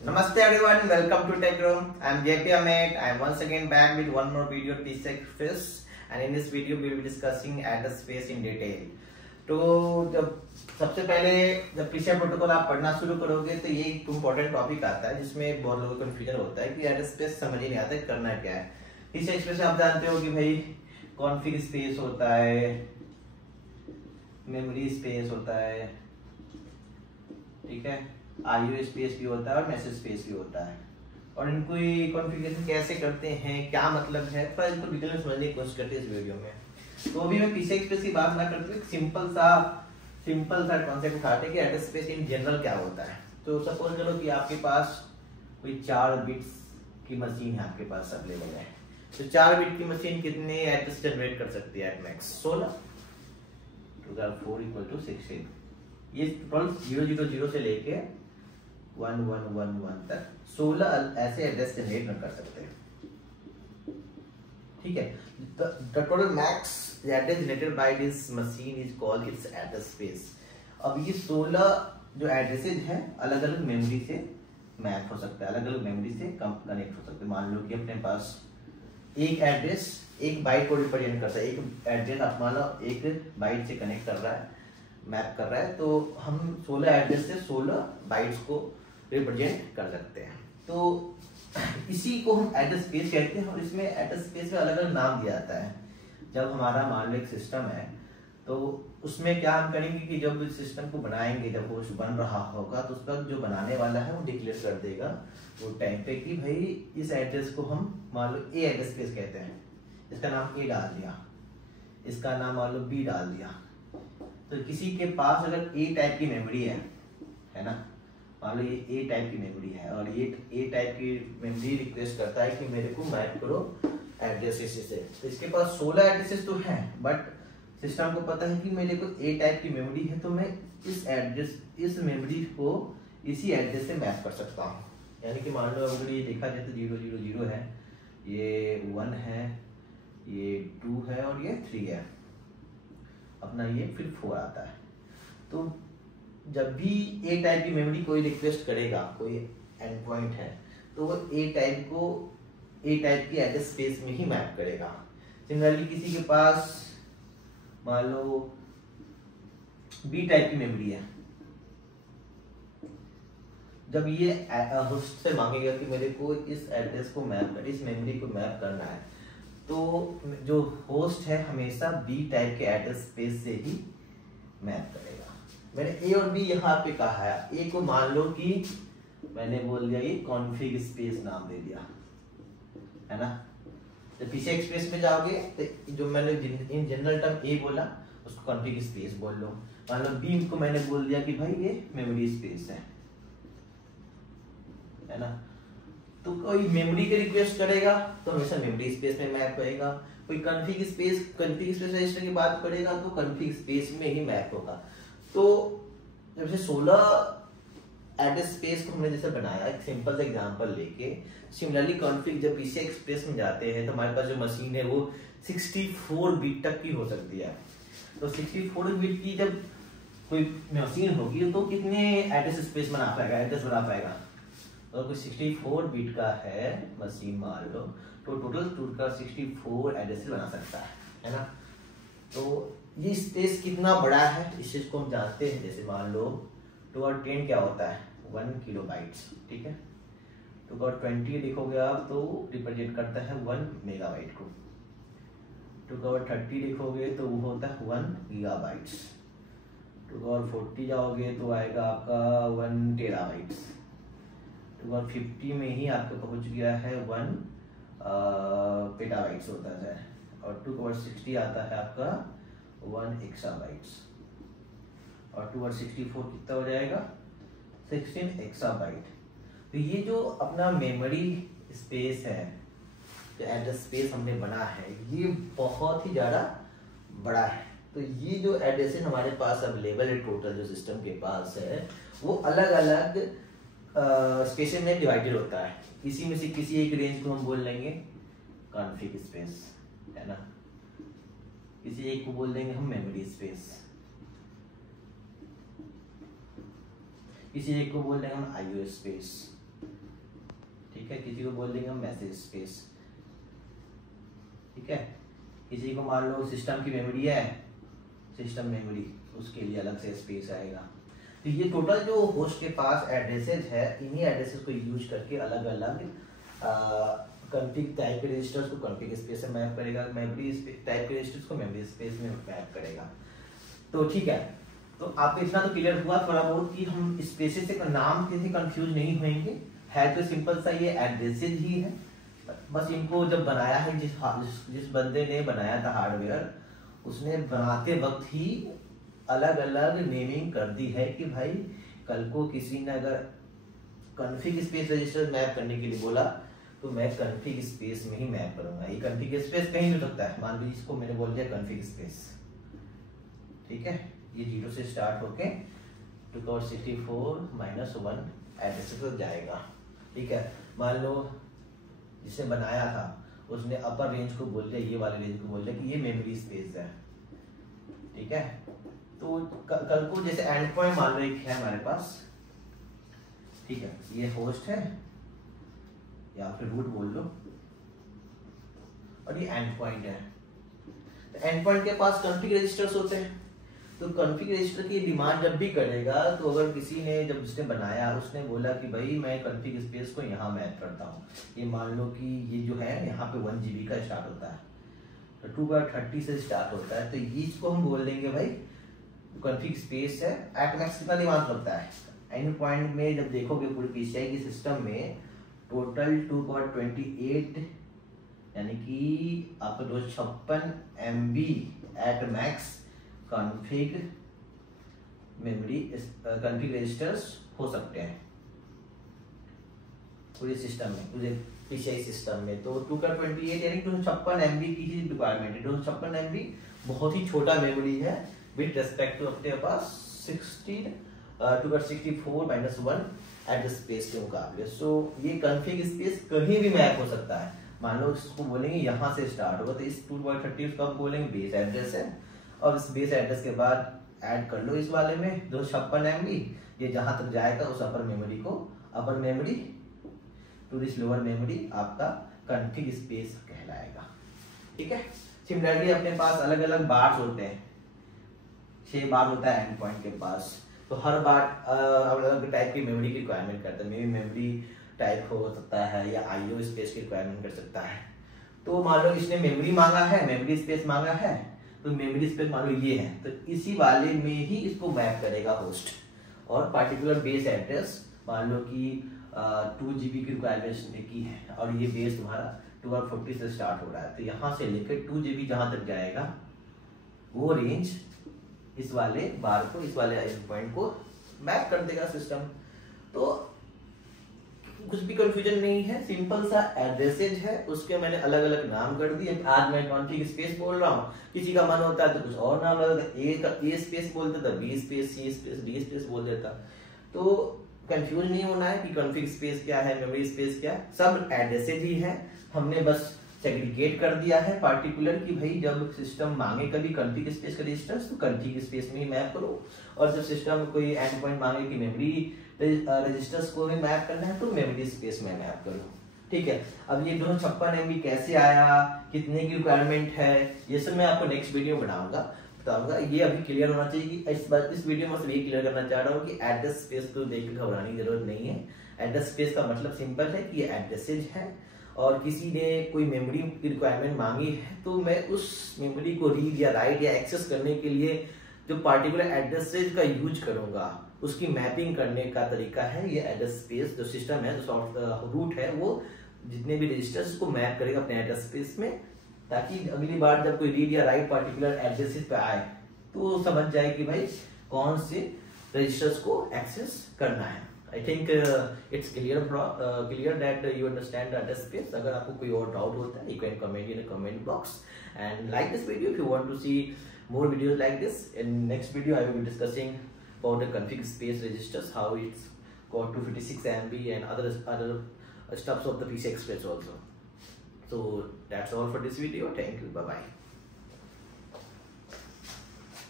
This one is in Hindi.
Namaste everyone, welcome to Tech Room. I am JP Amit. I am once again back with one more video TSEC Express, and in this video we will be discussing address space in detail. तो जब सबसे पहले जब PCI प्रोटोकॉल आप पढ़ना शुरू करोगे तो ये एक इम्पोर्टेंट टॉपिक आता है जिसमें बहुत लोगों को कंफ्यूजन होता है कि एड्रेस स्पेस समझ ही नहीं आता करना क्या है। PCI एक्सप्रेस आप जानते हो कि भाई कॉन्फिग स्पेस होता है, मेमोरी स्पेस होता है, ठीक है, IO स्पेस भी होता है और मैसेज स्पेस भी होता है। और इनको कॉन्फ़िगरेशन कैसे करते हैं, क्या मतलब है, पर इनको डिटेल में समझने की कोशिश करते हैं इस वीडियो में। तो अभी मैं PCI एक्सप्रेस की बात ना करते हुए सिंपल सा कॉन्सेप्ट उठाते हैं कि एड्रेस स्पेस इन जनरल क्या होता है। तो सपोज करो कि आपके पास कोई 4 बिट्स की मशीन है, आपके पास अवेलेबल है। तो 4 बिट की मशीन कितने एड्रेस जनरेट कर सकती है? At max 16। 4 = 16। ये टोटल 000 से लेके 1111 तक 16 ऐसे एड्रेस जनरेट कर सकते हैं, ठीक है। The total max address generated by this machine is called its address space। अब ये 16 जो एड्रेसेज हैं अलग अलग मेमोरी से मैप हो सकता है, अलग अलग मेमोरी से कनेक्ट हो सकते हैं। मान लो कि अपने पास एक एड्रेस एक बाइट को रिप्रेजेंट करता है, एक एड्रेस आप मान लो एक बाइट से कनेक्ट कर रहा है, मैप कर रहा है, तो हम 16 एड्रेस से 16 बाइट्स को रिप्रेजेंट कर सकते हैं। तो इसी को हम एड्रेस स्पेस कहते हैं और इसमें एड्रेस स्पेस में अलग अलग नाम दिया जाता है। जब हमारा मान लो एक सिस्टम है तो उसमें क्या हम करेंगे कि जब इस सिस्टम को बनाएंगे, जब वो बन रहा होगा तो उस पर जो बनाने वाला है वो डिक्लेयर कर देगा वो टाइम पे कि भाई इस एड्रेस को हम मान लो ए एड्रेस स्पेस कहते हैं, इसका नाम ए डाल दिया, इसका नाम मान लो बी डाल दिया। तो किसी के पास अगर ए टाइप की मेमोरी है ना, मान लो ये ए टाइप की मेमोरी है और ये ए टाइप की मेमोरी रिक्वेस्ट करता है कि मेरे को मैप करो एड्रेसेस से। तो इसके पास 16 एड्रेसेस तो हैं, बट सिस्टम को पता है कि मेरे को ए टाइप की मेमोरी है, तो मैं इस मेमोरी को इसी एड्रेस से मैप कर सकता हूँ। यानी कि मान लो अगर ये देखा जाए तो 000 है, ये 1 है, ये 2 है और ये 3 है, अपना ये फिर 4 आता है। तो जब भी ए टाइप की मेमोरी कोई रिक्वेस्ट करेगा, कोई एंड पॉइंट है, तो वो ए टाइप की एड्रेस स्पेस में ही मैप करेगा। सिमिलरली किसी के पास मान लो बी टाइप की मेमोरी है, जब ये होस्ट से मांगेगा कि मेरे को इस एड्रेस को मैप कर, इस मेमोरी को मैप करना है, तो जो होस्ट है हमेशा बी टाइप के एड्रेस स्पेस से ही मैप करेगा। मैंने ए और बी यहाँ पे कहा है, ए को मान लो कि मैंने बोल दिया ये कॉन्फिग स्पेस नाम दे दिया, है ना। जब PCI एक्सप्रेस में जाओगे तो जो मैंने इन जनरल टर्म ए बोला उसको कॉन्फिग स्पेस बोल लो। मान लो बी को मैंने बोल दिया कि भाई ये मेमोरी स्पेस है ना। तो कोई मेमोरी की रिक्वेस्ट करेगा तो हमेशा मेमोरी स्पेस में मैप होएगा, कोई कॉन्फिग स्पेस रजिस्टर की बात करेगा तो कॉन्फिग स्पेस में ही मैप होगा। तो जैसे 16 एड्रेस स्पेस को हमने जैसे बनाया, एक सिंपल सा एग्जांपल लेके, सिमिलरली कॉन्फिग जब PCI एक्सप्रेस में जाते हैं तो हमारे पास जो मशीन है वो 64 बिट तक की हो सकती है। तो 64 बिट की जब कोई मशीन होगी तो कितने एड्रेस स्पेस बना पाएगा, एड्रेस बना पाएगा? तो कोई 64 बिट का है मशीन मान लो, तो टोटल का 64 एड्रेस बना सकता है ना। तो ये स्पेस कितना बड़ा है इस चीज को हम जानते हैं। जैसे मान लो 2 और 10 क्या होता है? 1 किलोबाइट्स, ठीक है। 2 और 20 लिखोगे आप तो रिप्रेजेंट करता है 1 मेगाबाइट को। 2 और 30 लिखोगे तो वो होता है 1 गीगाबाइट्स। 2 और 40 जाओगे तो आएगा आपका 1 टेराबाइट्स। 2 और 50 में ही आपका पहुंच गया है 1 पेटाबाइट्स होता है। और 2 और 60 आता है आपका 1 एक्साबाइट्स। और 2 और 64 कितना हो जाएगा? 16 एक्साबाइट। तो ये जो अपना मेमोरी स्पेस है, जो एड्रेस स्पेस हमने बना है, ये बहुत ही ज़्यादा बड़ा है। तो ये जो एड्रेसेस हमारे पास अवेलेबल है टोटल जो सिस्टम के पास है, वो अलग अलग स्पेसेस में डिवाइडेड होता है। इसी में से किसी एक रेंज को हम बोल लेंगे कॉन्फिग स्पेस, है ना। किसी एक को बोल देंगे हम मेमोरी स्पेस, किसी एक को बोल देंगे हम IO स्पेस, ठीक है, किसी को बोल देंगे हम मैसेज स्पेस, ठीक है। किसी को मान लो सिस्टम की मेमोरी है, सिस्टम मेमोरी, उसके लिए अलग से स्पेस आएगा। तो ये टोटल जो होस्ट के पास एड्रेसेज है, इन्हीं एड्रेसेस को यूज करके अलग अलग कॉन्फ़िग टाइप के रजिस्टर्स को कॉन्फ़िग स्पेस में मैप करेगा, मेमोरी टाइप के रजिस्टर्स को मेमोरी स्पेस में मैप करेगा। तो ठीक है, तो आपको इतना तो क्लियर हुआ थोड़ा बहुत कि हम स्पेसेस से नाम से कंफ्यूज नहीं होंगे, है तो सिंपल सा ये एड्रेसेज ही है। बस इनको जब बनाया है, जिस बंदे ने बनाया था हार्डवेयर, उसने बनाते वक्त ही अलग अलग नेमिंग कर दी है कि भाई कल को किसी ने अगर कॉन्फ़िग स्पेस रजिस्टर मैप करने के लिए बोला तो मैं कॉन्फ़िग स्पेस में ही मैप करूंगा। ये कॉन्फ़िग स्पेस कहीं भी हो सकता है, मान लीजिए इसको मैंने बोल दिया कॉन्फ़िग स्पेस, ठीक है। ये 0 से स्टार्ट होके 264-1 एड्रेस तक जाएगा, ठीक है। मान लो जिसे बनाया था उसने अपर रेंज को बोल दिया, ये वाले रेंज को बोल दिया कि ये मेमोरी स्पेस है, ठीक है। तो कल को जैसे एंड पॉइंट मान लो एक है हमारे पास, ठीक है, ये होस्ट है या फिर रूट बोल लो, और ये एंड पॉइंट है। तो एंड पॉइंट के पास कॉन्फ़िग रजिस्टर्स होते हैं, तो कॉन्फ़िग रजिस्टर की डिमांड जब भी करेगा, तो अगर किसी ने जब जिसने बनाया उसने बोला कि भाई मैं कॉन्फ़िग स्पेस को यहाँ मैप करता हूँ, ये मान लो कि ये जो है यहाँ पे 1 GB का स्टार्ट होता है, तो 2/30 से स्टार्ट होता है, तो इसको हम बोल देंगे भाई कॉन्फ़िग स्पेस है। एट मैक्स कितना डिमांड लगता है, एंड पॉइंट में जब देखोगे पूरी PCI की सिस्टम में टोटल 2/28 यानी कि आपको 256 MB at max config memory config registers हो सकते हैं पूरे सिस्टम में, पूरे PCI सिस्टम में। तो 2/28 यानी 256 MB की ही रिक्वायरमेंट है। 256 MB बहुत ही छोटा मेमोरी है विद रेस्पेक्ट टू अपने पास 2/64-1 एड्रेस स्पेस के मुकाबले। सो ये कॉन्फ़िग स्पेस कहीं भी मैप हो सकता है। मान लो इसको बोलेंगे यहाँ से स्टार्ट होगा, तो इस 2/30 को आप बोलेंगे बेस एड्रेस है, और इस बेस एड्रेस के बाद ऐड कर लो इस वाले में 256 MB, ये जहां तक जाएगा उस अपर मेमोरी को, upper memory to this lower memory आपका कॉन्फ़िग स्पेस कहलाएगा, ठीक है। सिमिलरली अपने पास अलग अलग बार्स होते हैं, 6 बार होता है एंड पॉइंट के पास, तो हर बार अलग अलग टाइप की मेमोरी की रिक्वायरमेंट करता है। मेमोरी टाइप हो सकता है या IO स्पेस की रिक्वायरमेंट कर सकता है। तो मान लो इसने मेमोरी मांगा है, मेमोरी स्पेस मांगा है, तो मेमोरी स्पेस मान लो ये है, तो इसी वाले में ही इसको मैप करेगा होस्ट, और पार्टिकुलर बेस एड्रेस मान लो कि 2 GB की रिक्वायरमेंट की है, और ये बेस तुम्हारा 2/40 से स्टार्ट हो रहा है, तो यहाँ से लेकर 2 GB जहां तक जाएगा वो रेंज इस वाले बार को, इस वाले पॉइंट को मैप कर देगा सिस्टम। तो कुछ भी कंफ्यूजन नहीं है, सिंपल सा एड्रेसेज है, उसके मैंने अलग अलग नाम कर दिए। आज मैं कॉन्फ़िग स्पेस बोल रहा हूँ, किसी का मन होता है तो कुछ और नाम लगा देता, ए स्पेस बोल देता, B space, C space, D space बोल देता। तो कंफ्यूज नहीं होना है कि कॉन्फ़िग स्पेस क्या है, मेमोरी स्पेस क्या है, सब एड्रेसेज ही है। हमने बस सेग्रीगेट कर दिया है पार्टिकुलर कि भाई जब सिस्टम मांगे कभी कॉन्फ़िग स्पेस का रजिस्टर्स तो कॉन्फ़िग स्पेस में ही मैप करो, और जब सिस्टम कोई एंड पॉइंट मांगे कि मेमोरी रजिस्टर्स को भी मैप करना है तो मेमोरी स्पेस में मैप करो, ठीक है। अब ये 256 MB कैसे आया, कितने की रिक्वायरमेंट है, ये सब मैं आपको नेक्स्ट वीडियो बताऊंगा। ये अभी क्लियर होना चाहिए कि इस वीडियो में सिर्फ ये क्लियर करना चाह रहा हूँ कि एड्रेस स्पेस को देख के घबराने की जरूरत नहीं है। एड्रेस स्पेस का मतलब सिंपल है कि ये एड्रेसेज है, और किसी ने कोई मेमोरी की रिक्वायरमेंट मांगी है तो मैं उस मेमोरी को रीड या राइट या एक्सेस करने के लिए जो पार्टिकुलर एड्रेसेज का यूज करूंगा उसकी मैपिंग करने का तरीका है ये एड्रेस स्पेस। जो सिस्टम है, जो सॉफ्ट रूट है, वो जितने भी रजिस्टर्स को मैप करेगा अपने एड्रेस स्पेस में, ताकि अगली बार जब कोई रीड या राइट पार्टिकुलर एड्रेसेस पे आए तो वो समझ जाए कि भाई कौन से रजिस्टर्स को एक्सेस करना है। I think it's clear that you understand the address space. अगर आपको कोई और डाउट होता है, you can comment in the comment box and like this video if you want to see more videos like this. In next video, I will be discussing about the config space registers, how it's got 256 MB and other stuffs of the PCI Express also. So that's all for this video. Thank you. Bye bye.